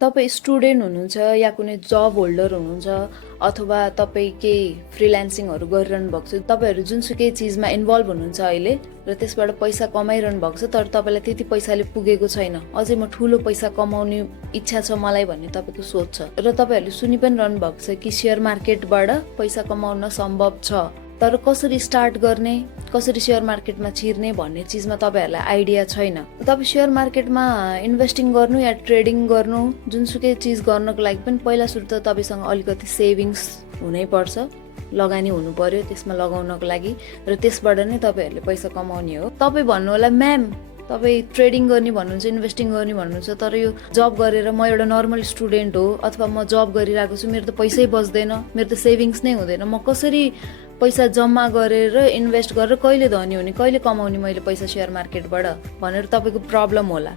तपाईँ स्टुडेन्ट हुनुहुन्छ या कुनै जब होल्डर हुनुहुन्छ अथवा तपाईँ केही फ्रिल्यान्सिङहरू गरिरहनु भएको छ, तपाईँहरू जुनसुकै चिजमा इन्भल्भ हुनुहुन्छ अहिले र त्यसबाट पैसा कमाइरहनु भएको छ, तर तपाईँलाई त्यति पैसाले पुगेको छैन, अझै म ठुलो पैसा कमाउने इच्छा छ मलाई भन्ने तपाईँको सोच छ र तपाईँहरूले सुनि पनि रहनु भएको छ कि सेयर मार्केटबाट पैसा कमाउन सम्भव छ, तर कसरी स्टार्ट गर्ने, कसरी सेयर मार्केटमा छिर्ने भन्ने चिजमा तपाईँहरूलाई आइडिया छैन। तपाईँ सेयर मार्केटमा इन्भेस्टिङ गर्नु या ट्रेडिङ गर्नु, जुनसुकै चिज गर्नको लागि पनि पहिला सुरु त तपाईँसँग अलिकति सेभिङ्स हुनैपर्छ, लगानी हुनु पर्यो त्यसमा लगाउनको लागि, र त्यसबाट नै तपाईँहरूले पैसा कमाउने हो। तपाईँ भन्नु होला म्याम तपाईँ ट्रेडिङ गर्ने भन्नुहुन्छ, इन्भेस्टिङ गर्ने भन्नुहुन्छ, तर यो जब गरेर म एउटा नर्मल स्टुडेन्ट हो अथवा म जब गरिरहेको छु, मेरो त पैसै बच्दैन, मेरो त सेभिङ्स नै हुँदैन, म कसरी पैसा जम्मा गरेर इन्भेस्ट गरेर कहिले धनी हुने, कहिले कमाउने मैले पैसा सेयर मार्केटबाट भनेर तपाईँको प्रब्लम होला।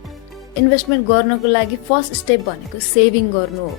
इन्भेस्टमेन्ट गर्नको लागि फर्स्ट स्टेप भनेको सेभिङ गर्नु हो।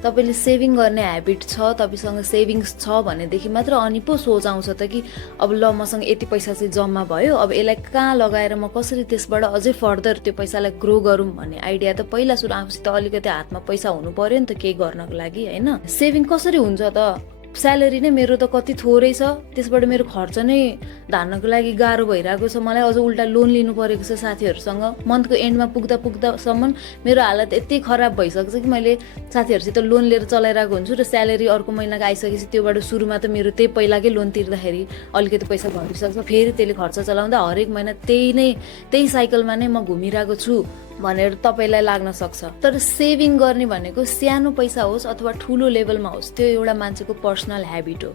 तपाईँले सेभिङ गर्ने ह्याबिट छ, तपाईँसँग सेभिङ्स छ भनेदेखि मात्र अनि पो सोच आउँछ त कि अब ल मसँग यति पैसा चाहिँ जम्मा भयो, अब यसलाई कहाँ लगाएर म कसरी त्यसबाट अझै फर्दर त्यो पैसालाई ग्रो गरौँ भन्ने आइडिया त पहिला सुरु आफूसित अलिकति हातमा पैसा हुनु पर्यो नि त केही गर्नको लागि, होइन? सेभिङ कसरी हुन्छ त? स्यालेरी नै मेरो त कति थोरै छ, त्यसबाट मेरो खर्च नै धान्नको लागि गाह्रो भइरहेको छ, मलाई अझ उल्टा लोन लिनु परेको छ साथीहरूसँग। मन्थको एन्डमा पुग्दासम्म मेरो हालत यति खराब भइसक्छ कि मैले साथीहरूसित लोन लिएर चलाइरहेको हुन्छु र स्यालेरी अर्को महिनाको आइसकेपछि त्योबाट सुरुमा त मेरो त्यही पहिलाकै लोन तिर्दाखेरि अलिकति पैसा घटिसक्छ, फेरि त्यसले खर्च चलाउँदा हरेक महिना त्यही साइकलमा नै म घुमिरहेको छु भनेर तपाईँलाई लाग्न सक्छ। तर सेभिङ गर्ने भनेको सानो पैसा होस् अथवा ठुलो लेभलमा होस्, त्यो एउटा मान्छेको पर्सनल ह्याबिट हो।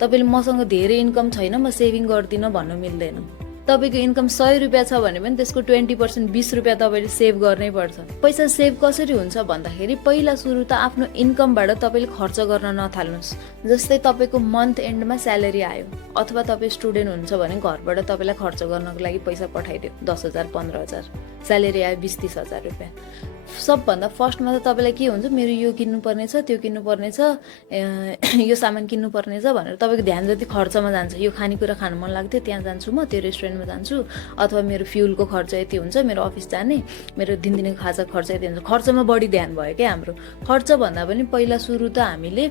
तपाईँले मसँग धेरै इन्कम छैन म सेभिङ गर्दिनँ भन्न मिल्दैन। तपाईँको इन्कम 100 रुपियाँ छ भने पनि त्यसको 20% 20 रुपियाँ तपाईँले सेभ गर्नै पर्छ। पैसा सेभ कसरी हुन्छ भन्दाखेरि पहिला सुरु त आफ्नो इन्कमबाट तपाईँले खर्च गर्न नथाल्नुहोस्। जस्तै तपाईँको मन्थ एन्डमा स्यालेरी आयो अथवा तपाईँ स्टुडेन्ट हुनुहुन्छ भने घरबाट तपाईँलाई खर्च गर्नको लागि पैसा पठाइदियो 10,000 15,000, स्यालेरी आयो 20-30 हजार रुपियाँ। सबभन्दा फर्स्टमा त तपाईँलाई के हुन्छ, मेरो यो किन्नुपर्ने छ, त्यो किन्नुपर्ने छ, यो सामान किन्नुपर्ने छ भनेर तपाईँको ध्यान जति खर्चमा जान्छ, यो खानेकुरा खानु मन लाग्थ्यो त्यहाँ जान्छु म, त्यो रेस्टुरेन्टमा जान्छु, अथवा मेरो फ्युलको खर्च यति हुन्छ, मेरो अफिस जाने, मेरो दिनको खाजा खर्च यति हुन्छ, खर्चमा बढी ध्यान भयो क्या हाम्रो। खर्च भन्दा पनि पहिला सुरु त हामीले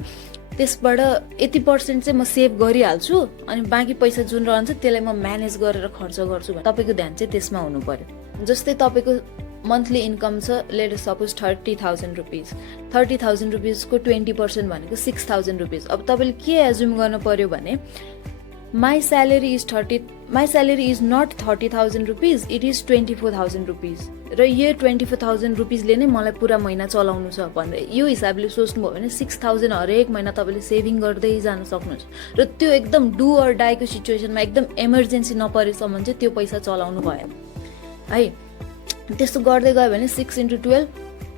त्यसबाट 80% चाहिँ म सेभ गरिहाल्छु अनि बाँकी पैसा जुन रहन्छ त्यसलाई म म्यानेज गरेर खर्च गर्छु भने तपाईँको ध्यान चाहिँ त्यसमा हुनु पर्यो। जस्तै तपाईँको मन्थली इन्कम छ लेट सपोज 30,000 रुपिज, 30,000 रुपिजको 20% भनेको 6,000 रुपिज। अब तपाईँले के एज्युम गर्नु पर्यो भने my salary is not 30,000 rupees, it is 24,000 rupees, र यो 24,000 रुपिजले नै मलाई पुरा महिना चलाउनु छ भनेर यो हिसाबले सोच्नुभयो भने 6,000 हरेक महिना तपाईँले सेभिङ गर्दै जान सक्नुहुन्छ। र त्यो एकदम डु अर डाईको सिचुएसनमा एकदम इमर्जेन्सी नपरेसम्म चाहिँ त्यो पैसा चलाउनु भयो है। त्यस्तो गर्दै गयो भने 6 × 12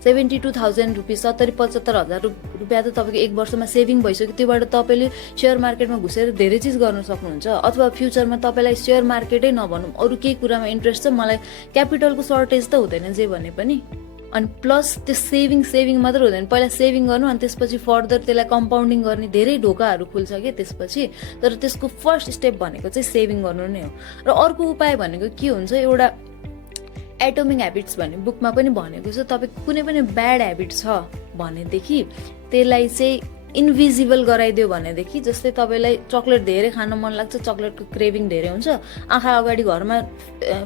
72,000 रुपिज, 70-75,000 रुपियाँ त तपाईँको एक वर्षमा सेभिङ भइसक्यो। त्योबाट तपाईँले सेयर मार्केटमा घुसेर धेरै चिज गर्न सक्नुहुन्छ, अथवा फ्युचरमा तपाईँलाई सेयर मार्केटै नभनौँ अरू केही कुरामा इन्ट्रेस्ट छ, मलाई क्यापिटलको सर्टेज त हुँदैन जे भने पनि। अनि प्लस त्यो सेभिङ मात्र हुँदैन, पहिला सेभिङ गर्नु अनि त्यसपछि फर्दर त्यसलाई कम्पाउन्डिङ गर्ने धेरै ढोकाहरू खुल्छ कि त्यसपछि। तर त्यसको फर्स्ट स्टेप भनेको चाहिँ सेभिङ गर्नु नै हो। र अर्को उपाय भनेको के हुन्छ, एउटा एटोमिक ह्याबिट्स भन्ने बुकमा पनि भनेको छ, तपाईँ कुनै पनि ब्याड ह्याबिट छ भनेदेखि त्यसलाई चाहिँ इन्भिजिबल गराइदियो भनेदेखि, जस्तै तपाईँलाई चक्लेट धेरै खान मन लाग्छ, चक्लेटको क्रेभिङ धेरै हुन्छ, आँखा अगाडि घरमा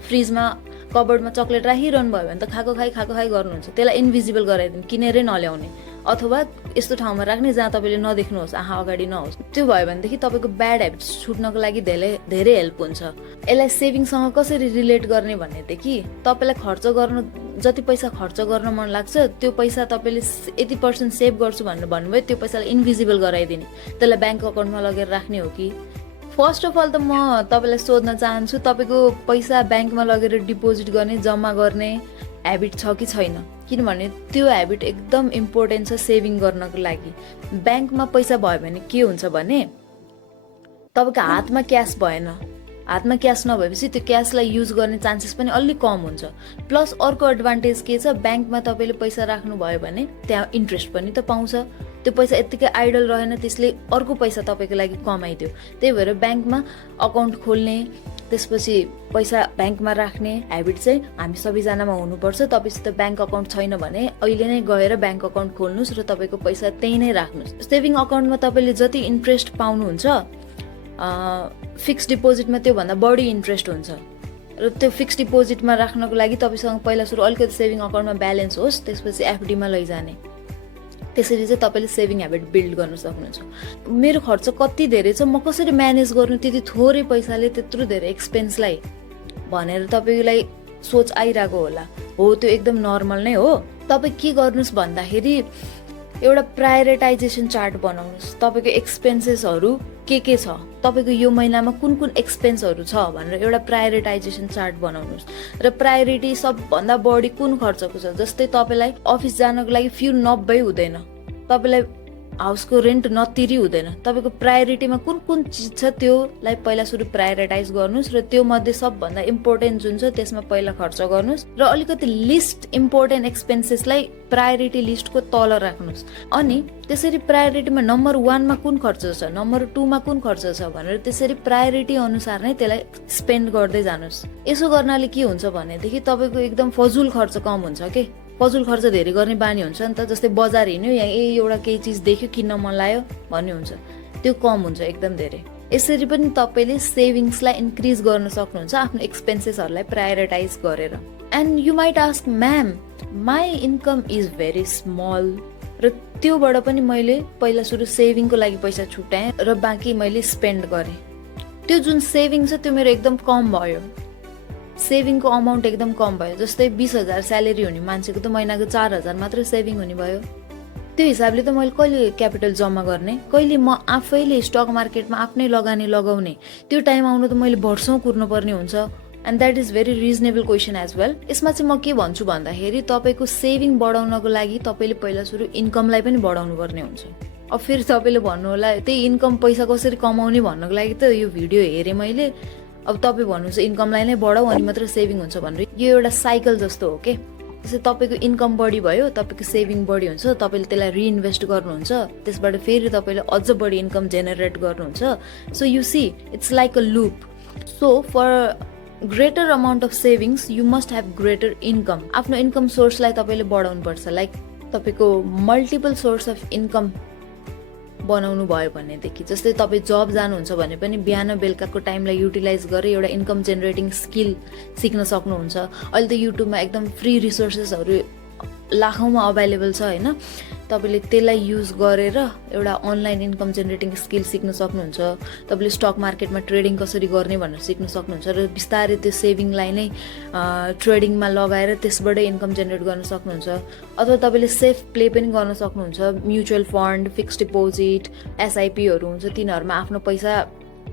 फ्रिजमा कबर्डमा चक्लेट राखिरहनु भयो भने त खाएको खाइ गर्नुहुन्छ, त्यसलाई इन्भिजिबल गराइदिनु, किनेरै नल्याउने, अथवा यस्तो ठाउँमा राख्ने जहाँ तपाईँले नदेख्नुहोस्, आँखा अगाडि नहोस्। त्यो भयो भनेदेखि तपाईँको ब्याड ह्याबिट्स छुट्नको लागि धेरै हेल्प हुन्छ। यसलाई सेभिङसँग कसरी रिलेट गर्ने भनेदेखि तपाईँलाई खर्च गर्नु, जति पैसा खर्च गर्न मन लाग्छ त्यो पैसा तपाईँले 80% सेभ गर्छु भनेर भन्नुभयो, त्यो पैसालाई इन्भिजिबल गराइदिने, त्यसलाई ब्याङ्क अकाउन्टमा लगेर राख्ने हो कि? फर्स्ट अफ अल त म तपाईँलाई सोध्न चाहन्छु, तपाईँको पैसा ब्याङ्कमा लगेर डिपोजिट गर्ने, जम्मा गर्ने ह्याबिट छ कि छैन? किनभने त्यो ह्याबिट एकदम इम्पोर्टेन्ट छ सेभिङ गर्नको लागि। ब्याङ्कमा पैसा भयो भने के हुन्छ भने तपाईँको हातमा क्यास भएन, हातमा क्यास नभएपछि त्यो क्यासलाई युज गर्ने चान्सेस पनि अलिक कम हुन्छ। प्लस अर्को एडभान्टेज के छ, ब्याङ्कमा तपाईँले पैसा राख्नुभयो भने त्यहाँ इन्ट्रेस्ट पनि त पाउँछ, त्यो पैसा यत्तिकै आइडल रहेन, त्यसले अर्को पैसा तपाईँको लागि कमाइदियो। त्यही भएर ब्याङ्कमा अकाउन्ट खोल्ने, त्यसपछि पैसा ब्याङ्कमा राख्ने ह्याबिट चाहिँ हामी सबैजनामा हुनुपर्छ। तपाईँसित ब्याङ्क अकाउन्ट छैन भने अहिले नै गएर ब्याङ्क अकाउन्ट खोल्नुहोस् र तपाईँको पैसा त्यही नै राख्नुहोस्। सेभिङ अकाउन्टमा तपाईँले जति इन्ट्रेस्ट पाउनुहुन्छ, फिक्स डिपोजिटमा त्योभन्दा बढी इन्ट्रेस्ट हुन्छ। र त्यो फिक्स डिपोजिटमा राख्नको लागि तपाईँसँग पहिला सुरु अलिकति सेभिङ अकाउन्टमा ब्यालेन्स होस्, त्यसपछि एफडीमा लैजाने। त्यसरी चाहिँ तपाईँले सेभिङ ह्याबिट बिल्ड गर्न सक्नुहुन्छ। मेरो खर्च कति धेरै छ, म कसरी म्यानेज गर्नु त्यति थोरै पैसाले त्यत्रो धेरै एक्सपेन्सलाई भनेर तपाईँलाई सोच आइरहेको होला। हो, त्यो एकदम नर्मल नै हो। तपाईँ के गर्नुहोस् भन्दाखेरि एउटा प्रायोरिटाइजेसन चार्ट बनाउनुहोस्। तपाईँको एक्सपेन्सेसहरू के छ, तपाईँको यो महिनामा कुन कुन एक्सपेन्सहरू छ भनेर एउटा प्रायोरिटाइजेसन चार्ट बनाउनुहोस्। र प्रायोरिटी सबभन्दा बढी कुन खर्चको छ, जस्तै तपाईँलाई अफिस जानको लागि फ्युल नभई हुँदैन, तपाईँलाई हाउसको रेन्ट नतिरी हुँदैन, तपाईँको प्रायोरिटीमा कुन कुन चिज छ त्योलाई पहिला सुरु प्रायोरिटाइज गर्नुहोस् र त्यो मध्ये सबभन्दा इम्पोर्टेन्ट जुन छ त्यसमा पहिला खर्च गर्नुहोस् र अलिकति लिस्ट इम्पोर्टेन्ट एक्सपेन्सेसलाई प्रायोरिटी लिस्टको तल राख्नुहोस्। अनि त्यसरी प्रायोरिटीमा नम्बर 1 मा कुन खर्च छ, नम्बर 2 मा कुन खर्च छ भनेर त्यसरी प्रायोरिटी अनुसार नै त्यसलाई स्पेन्ड गर्दै जानुहोस्। यसो गर्नाले के हुन्छ भनेदेखि तपाईँको एकदम फजुल खर्च कम हुन्छ के। फजुल खर्च धेरै गर्ने बानी हुन्छ नि त, जस्तै बजार हिँड्यो, यहाँ एउटा केही चिज देख्यो किन्न मन लाग्यो भन्ने हुन्छ, त्यो कम हुन्छ एकदम धेरै। यसरी पनि तपाईँले सेभिङ्सलाई इन्क्रिज गर्न सक्नुहुन्छ आफ्नो एक्सपेन्सेसहरूलाई प्रायोरिटाइज गरेर। And you might ask, ma'am my income is very small, र त्योबाट पनि मैले पहिला सुरु सेभिङको लागि पैसा छुट्याएँ र बाँकी मैले स्पेन्ड गरेँ। त्यो जुन सेभिङ छ त्यो मेरो एकदम कम भयो, सेभिङको अमाउन्ट एकदम कम भयो। जस्तै 20,000 स्यालेरी हुने मान्छेको त महिनाको 4,000 मात्र सेभिङ हुने भयो। त्यो हिसाबले त मैले कहिले क्यापिटल जम्मा गर्ने, कहिले म आफैले स्टक मार्केटमा आफ्नै लगानी लगाउने, त्यो टाइम आउनु त मैले वर्षौँ कुर्नुपर्ने हुन्छ। And that is very reasonable question as well. यसमा चाहिँ म के भन्छु भन्दाखेरि तपाईँको सेभिङ बढाउनको लागि तपाईँले पहिला सुरु इन्कमलाई पनि बढाउनु पर्ने हुन्छ। अब फेरि तपाईँले भन्नुहोला त्यही इन्कम पैसा कसरी कमाउने भन्नको लागि त यो भिडियो हेरेँ मैले, अब तपाईँ भन्नुहुन्छ इन्कमलाई नै बढाऊ अनि मात्र सेभिङ हुन्छ भनेर। यो एउटा साइकल जस्तो हो के। जस्तै तपाईँको इन्कम बढी भयो, तपाईँको सेभिङ बढी हुन्छ, तपाईँले त्यसलाई रिइन्भेस्ट गर्नुहुन्छ, त्यसबाट फेरि तपाईँले अझ बढी इन्कम जेनेरेट गर्नुहुन्छ। So you see it's like a loop. So for greater amount of savings you must have greater income. आफ्नो इन्कम सोर्सलाई तपाईँले बढाउनु पर्छ। लाइक तपाईँको मल्टिपल सोर्स अफ इन्कम बनाउनु भयो भनेदेखि, जस्तै तपाईँ जब जानुहुन्छ भने पनि बिहान बेलुकाको टाइमलाई युटिलाइज गरेर एउटा इन्कम जेनेरेटिङ स्किल सिक्न सक्नुहुन्छ। अहिले त युट्युबमा एकदम फ्री रिसोर्सेसहरू लाखौँमा अभाइलेबल छ होइन, तपाईँले त्यसलाई युज गरेर एउटा अनलाइन इन्कम जेनेरेटिङ स्किल सिक्न सक्नुहुन्छ। तपाईँले स्टक मार्केटमा ट्रेडिङ कसरी गर्ने भनेर सिक्न सक्नुहुन्छ र बिस्तारै त्यो सेभिङलाई नै ट्रेडिङमा लगाएर त्यसबाटै इन्कम जेनेरेट गर्न सक्नुहुन्छ। अथवा तपाईँले सेफ प्ले पनि गर्न सक्नुहुन्छ। म्युचुअल फन्ड, फिक्स डिपोजिट, एसआइपीहरू हुन्छ, तिनीहरूमा आफ्नो पैसा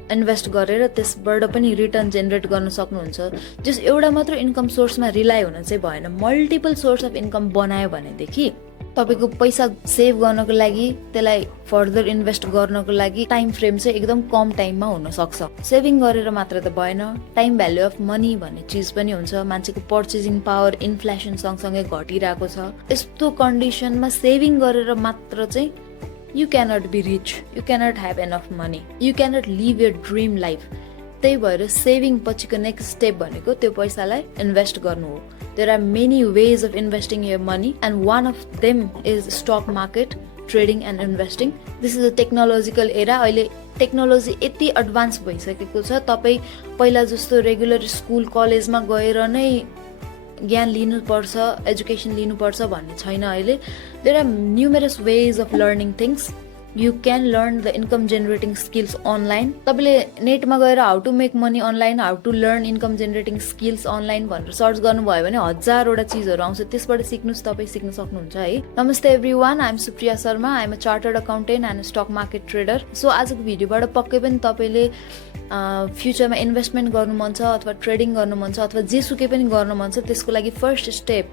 इन्भेस्ट गरेर त्यसबाट पनि रिटर्न जेनेरेट गर्न सक्नुहुन्छ। जस एउटा मात्र इन्कम सोर्समा रिलाइ हुन चाहिँ भएन, मल्टिपल सोर्स अफ इन्कम बनायो भनेदेखि तपाईँको पैसा सेभ गर्नको लागि, त्यसलाई फर्दर इन्भेस्ट गर्नको लागि टाइम फ्रेम चाहिँ एकदम कम टाइममा हुनसक्छ। सेभिङ गरेर मात्र त भएन, टाइम भ्याल्यु अफ मनी भन्ने चिज पनि हुन्छ। मान्छेको पर्चेजिङ पावर इन्फ्लेसन सँगसँगै घटिरहेको छ। यस्तो कन्डिसनमा सेभिङ गरेर मात्र चाहिँ you cannot be rich, you cannot have enough money, you cannot live your dream life. त्यही भएर सेभिङ पछिको नेक्स्ट स्टेप भनेको त्यो पैसालाई इन्भेस्ट गर्नु हो। There are many ways of investing your money and one of them is stock market, trading and investing. This is a technological era. अहिले technology यति एडभान्स भइसकेको छ, तपाईँ पहिला जस्तो रेगुलर स्कुल कलेजमा गएर नै ज्ञान लिनुपर्छ, एजुकेसन लिनुपर्छ भन्ने छैन अहिले। There are numerous ways of learning things. You can learn the income generating skills online. तपाईँले नेटमा गएर how to make money online, how to learn income generating skills online भनेर सर्च गर्नुभयो भने हजारवटा चिजहरू आउँछ, त्यसबाट सिक्नुहोस्, तपाईँ सिक्न सक्नुहुन्छ है। नमस्ते everyone, I am Supriya Sharma, I am a chartered accountant and stock market trader. So आजको भिडियोबाट पक्कै पनि तपाईँले फ्युचरमा इन्भेस्टमेन्ट गर्नु मन छ अथवा ट्रेडिङ गर्नु मन छ अथवा जेसुकै पनि गर्नु मन छ, त्यसको लागि फर्स्ट स्टेप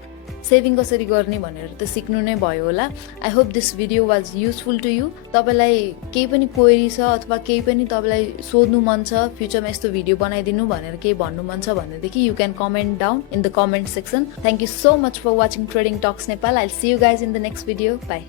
सेभिङ कसरी गर्ने भनेर त सिक्नु नै भयो होला। I hope this video was useful to you. तपाईँलाई केही पनि क्वेरी छ अथवा केही पनि तपाईँलाई सोध्नु मन छ, फ्युचरमा यस्तो भिडियो बनाइदिनु भनेर केही भन्नु मन छ भनेदेखि you can comment down in the comment section. Thank you so much for watching Trading Talks Nepal. I will see you guys in the next video. By.